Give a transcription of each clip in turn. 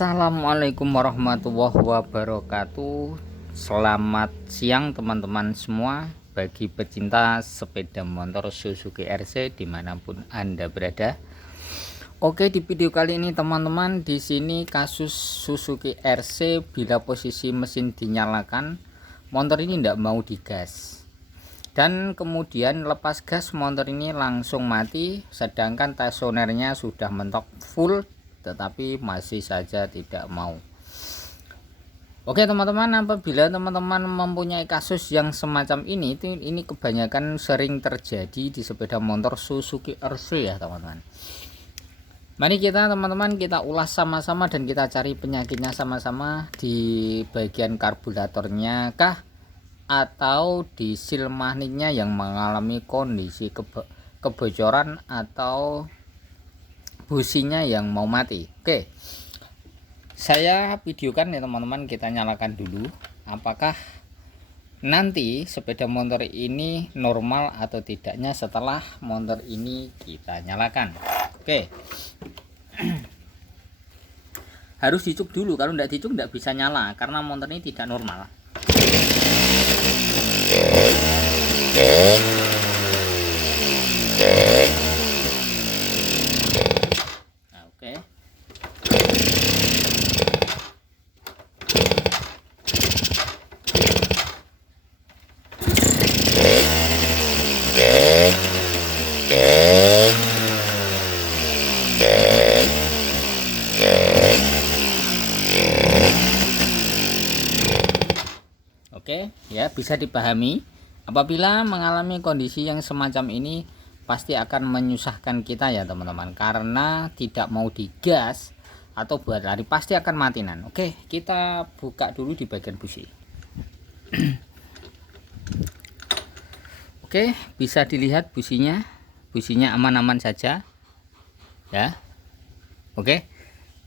Assalamualaikum warahmatullahi wabarakatuh. Selamat siang teman-teman semua, bagi pecinta sepeda motor Suzuki RC dimanapun Anda berada. Oke, di video kali ini teman-teman, di sini kasus Suzuki RC bila posisi mesin dinyalakan, motor ini tidak mau digas, dan kemudian lepas gas motor ini langsung mati, sedangkan tensionernya sudah mentok full tetapi masih saja tidak mau. Oke teman-teman, apabila teman-teman mempunyai kasus yang semacam ini kebanyakan sering terjadi di sepeda motor Suzuki RC ya teman-teman. Mari kita teman-teman kita ulas sama-sama dan kita cari penyakitnya sama-sama, di bagian karburatornya kah atau di seal magnetnya yang mengalami kondisi kebocoran atau businya yang mau mati. Oke, saya videokan ya teman-teman, kita nyalakan dulu apakah nanti sepeda motor ini normal atau tidaknya setelah motor ini kita nyalakan. Oke, harus dicuk dulu, kalau tidak dicuk tidak bisa nyala karena motor ini tidak normal. Oke ya, bisa dipahami. Apabila mengalami kondisi yang semacam ini pasti akan menyusahkan kita ya teman-teman, karena tidak mau digas atau buat lari pasti akan matinan. Oke, kita buka dulu di bagian busi. Oke, bisa dilihat businya aman-aman saja ya. Oke,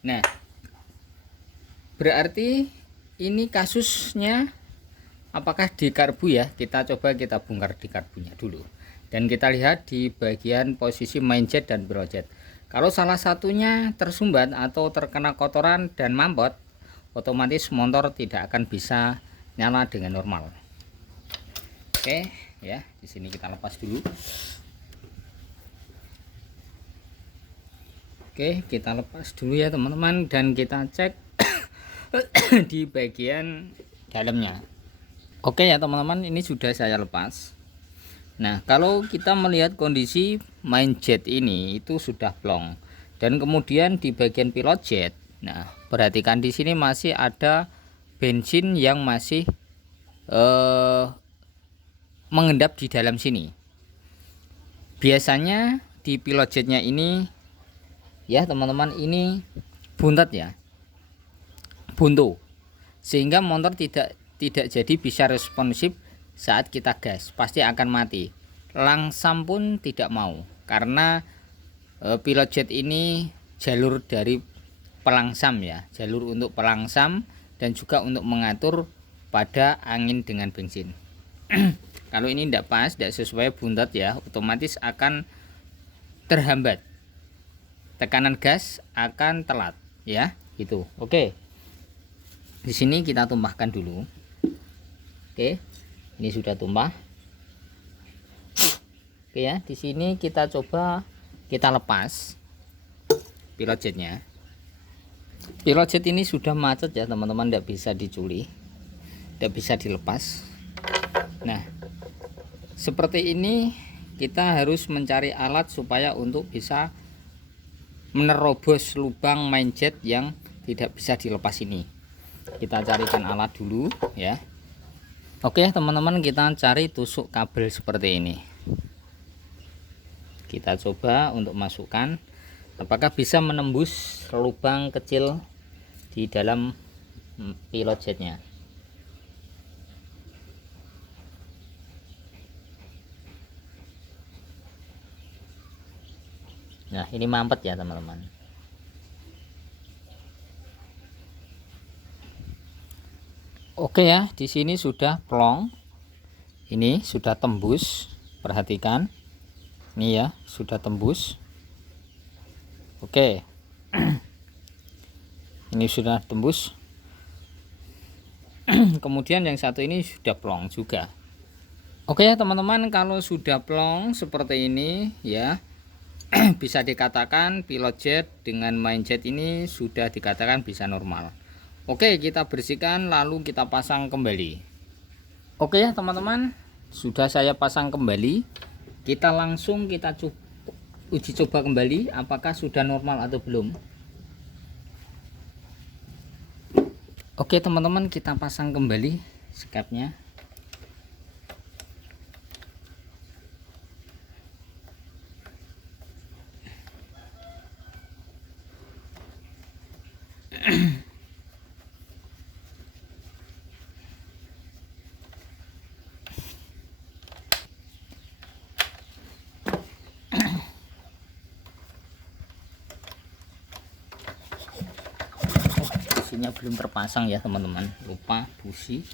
nah berarti ini kasusnya apakah di karbu ya. Kita coba kita bongkar di karbunya dulu dan kita lihat di bagian posisi main jet dan bro jet. Kalau salah satunya tersumbat atau terkena kotoran dan mampet, otomatis motor tidak akan bisa nyala dengan normal. Oke ya, di sini kita lepas dulu. Oke, kita lepas dulu ya teman-teman, dan kita cek di bagian dalamnya. Oke ya teman-teman, ini sudah saya lepas. Nah, kalau kita melihat kondisi main jet ini itu sudah plong, dan kemudian di bagian pilot jet, nah perhatikan di sini masih ada bensin yang masih mengendap di dalam sini. Biasanya di pilot jetnya ini ya teman-teman, ini buntet ya, buntu, sehingga motor tidak jadi bisa responsif saat kita gas, pasti akan mati. Langsam pun tidak mau, karena pilot jet ini jalur dari pelangsam ya, jalur untuk pelangsam dan juga untuk mengatur pada angin dengan bensin. Kalau ini tidak pas, tidak sesuai buntet ya, otomatis akan terhambat, tekanan gas akan telat ya gitu. Oke, di sini kita tumpahkan dulu. Oke, ini sudah tumpah. Oke ya, di sini kita coba kita lepas pilot jetnya. Pilot jet ini sudah macet ya teman-teman, tidak bisa diculi, tidak bisa dilepas. Nah, seperti ini kita harus mencari alat supaya untuk bisa menerobos lubang main jet yang tidak bisa dilepas ini. Kita carikan alat dulu ya. Oke teman-teman, kita cari tusuk kabel seperti ini. Kita coba untuk masukkan, apakah bisa menembus lubang kecil di dalam pilot jetnya. Nah, ini mampet ya teman-teman. Oke ya, di sini sudah plong. Ini sudah tembus. Perhatikan. Ini ya, sudah tembus. Oke. Ini sudah tembus. Kemudian yang satu ini sudah plong juga. Oke ya teman-teman, kalau sudah plong seperti ini ya, bisa dikatakan pilot jet dengan main jet ini sudah dikatakan bisa normal. Oke, kita bersihkan lalu kita pasang kembali. Oke ya teman-teman, sudah saya pasang kembali. Kita langsung uji coba kembali apakah sudah normal atau belum. Oke teman-teman, kita pasang kembali skapnya. Businya belum terpasang ya teman-teman, lupa busi.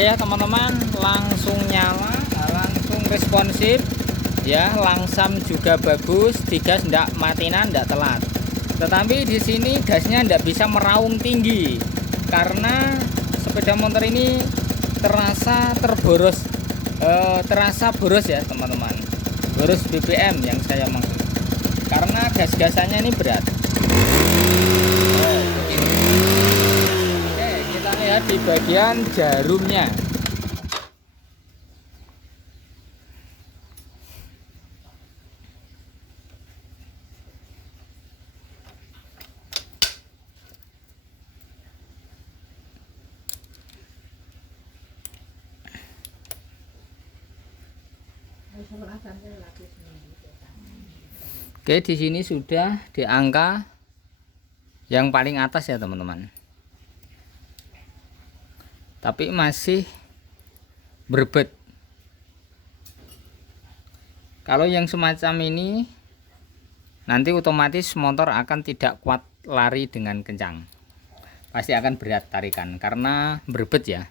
Oke ya teman-teman, langsung nyala, langsung responsif ya, langsam juga bagus, digas ndak matinan, ndak telat. Tetapi di sini gasnya ndak bisa meraung tinggi karena sepeda motor ini terasa terboros, terasa boros ya teman-teman, boros BBM yang saya maksud, karena gas-gasannya ini berat. Oke, kita lihat di bagian jarumnya. Oke, di sini sudah di angka yang paling atas ya teman-teman. Tapi masih berbet. Kalau yang semacam ini nanti otomatis motor akan tidak kuat lari dengan kencang. Pasti akan berat tarikan karena berbet ya.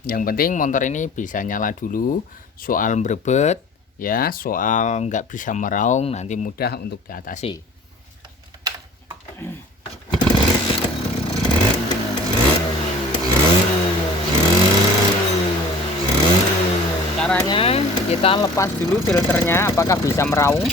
Yang penting motor ini bisa nyala dulu. Soal berbet ya, soal nggak bisa meraung nanti mudah untuk diatasi. Caranya kita lepas dulu filternya, apakah bisa meraung.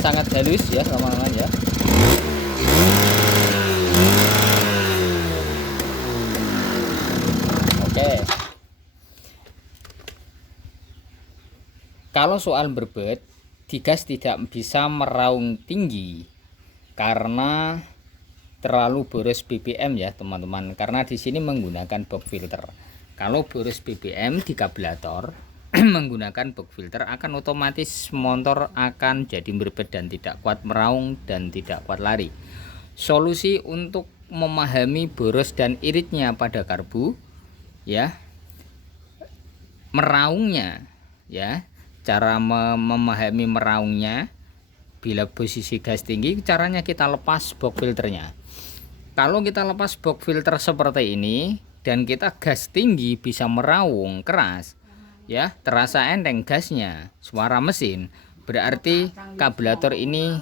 sangat halus ya teman-teman ya. Oke, kalau soal berbet, digas tidak bisa meraung tinggi karena terlalu boros BBM ya teman-teman, karena di sini menggunakan box filter. Kalau boros BBM di kabelator menggunakan box filter, akan otomatis motor akan jadi berbet dan tidak kuat meraung dan tidak kuat lari. Solusi untuk memahami boros dan iritnya pada karbu ya, meraungnya ya, cara memahami meraungnya bila posisi gas tinggi, caranya kita lepas box filternya. Kalau kita lepas box filter seperti ini dan kita gas tinggi, bisa meraung keras ya, terasa enteng gasnya, suara mesin, berarti kabelator ini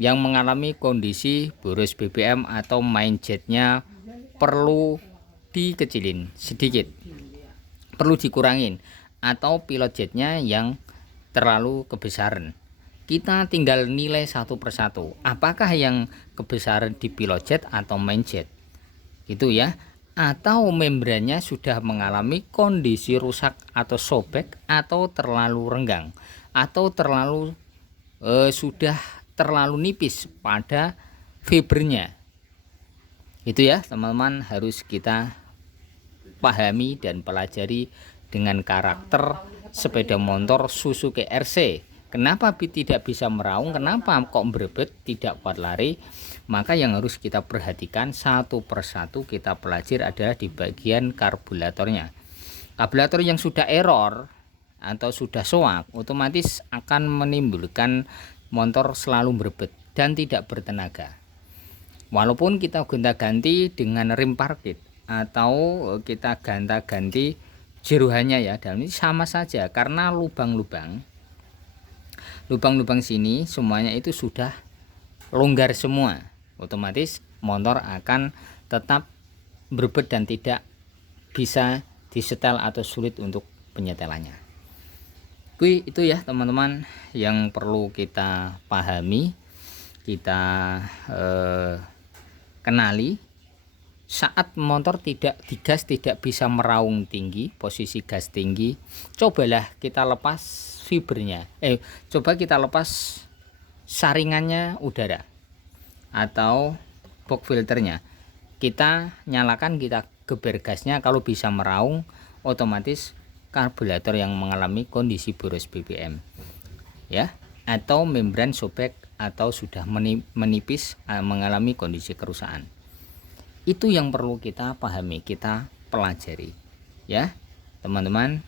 yang mengalami kondisi boros BBM atau main jetnya perlu dikecilin sedikit, perlu dikurangin, atau pilot jetnya yang terlalu kebesaran. Kita tinggal nilai satu persatu, apakah yang kebesaran di pilot jet atau main jet itu ya, atau membrannya sudah mengalami kondisi rusak atau sobek, atau terlalu renggang, atau terlalu sudah terlalu nipis pada fibernya. Itu ya teman-teman, harus kita pahami dan pelajari dengan karakter sepeda motor Suzuki RC. Kenapa tidak bisa meraung, kenapa kok berebet, tidak kuat lari? Maka yang harus kita perhatikan satu persatu kita pelajari adalah di bagian karburatornya. Karburator yang sudah error atau sudah soak, otomatis akan menimbulkan motor selalu berebet dan tidak bertenaga. Walaupun kita gonta-ganti dengan rim parkit atau kita ganti jeruannya ya, dan ini sama saja, karena lubang-lubang sini semuanya itu sudah longgar semua, otomatis motor akan tetap berebet dan tidak bisa disetel atau sulit untuk penyetelannya. Itu ya teman-teman yang perlu kita pahami, kita kenali. Saat motor tidak digas, tidak bisa meraung tinggi, posisi gas tinggi, cobalah kita lepas fibernya, coba kita lepas saringannya udara atau box filternya, kita nyalakan, kita geber gasnya. Kalau bisa meraung, otomatis karburator yang mengalami kondisi boros BBM ya, atau membran sobek atau sudah menipis, mengalami kondisi kerusakan. Itu yang perlu kita pahami, kita pelajari ya teman-teman.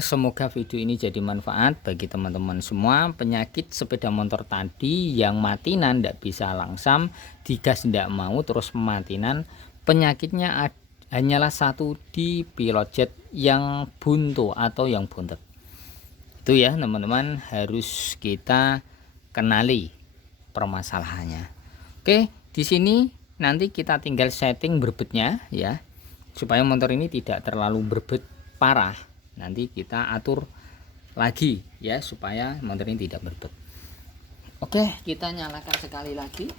Semoga video ini jadi manfaat bagi teman-teman semua. Penyakit sepeda motor tadi yang matinan, tidak bisa langsam, digas tidak mau, terus matinan, penyakitnya hanyalah satu, di pilot jet yang buntu atau yang buntet. Itu ya teman-teman, harus kita kenali permasalahannya. Oke, di sini nanti kita tinggal setting berbetnya ya, supaya motor ini tidak terlalu berbet parah. Nanti kita atur lagi ya, supaya motor ini tidak berbet. Oke, kita nyalakan sekali lagi.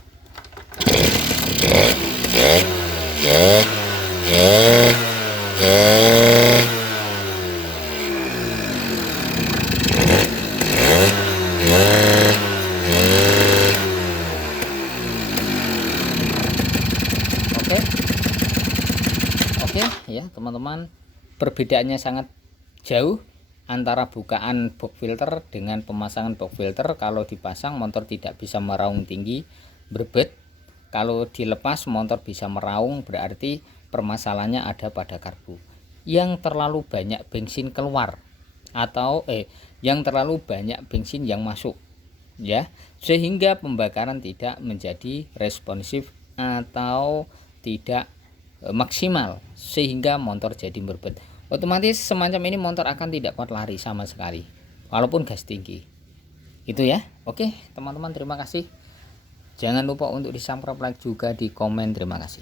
Oke ya teman-teman, perbedaannya sangat jauh antara bukaan box filter dengan pemasangan box filter. Kalau dipasang, motor tidak bisa meraung tinggi, berbet. Kalau dilepas, motor bisa meraung, berarti permasalahannya ada pada karbu yang terlalu banyak bensin keluar, atau yang terlalu banyak bensin yang masuk ya, sehingga pembakaran tidak menjadi responsif atau tidak maksimal, sehingga motor jadi berbet. Otomatis semacam ini motor akan tidak kuat lari sama sekali walaupun gas tinggi. Itu ya. Oke teman-teman, terima kasih. Jangan lupa untuk di subscribe, like juga di komen. Terima kasih.